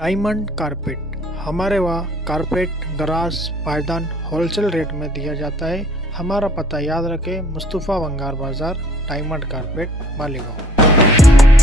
Diamond carpet हमारे वहाँ carpet, दराज, पायदान होलसेल रेट में दिया जाता है। हमारा पता याद रखें, मुस्तफ़ा वंगार बाज़ार, डायमंड कारपेट, मालीगांव।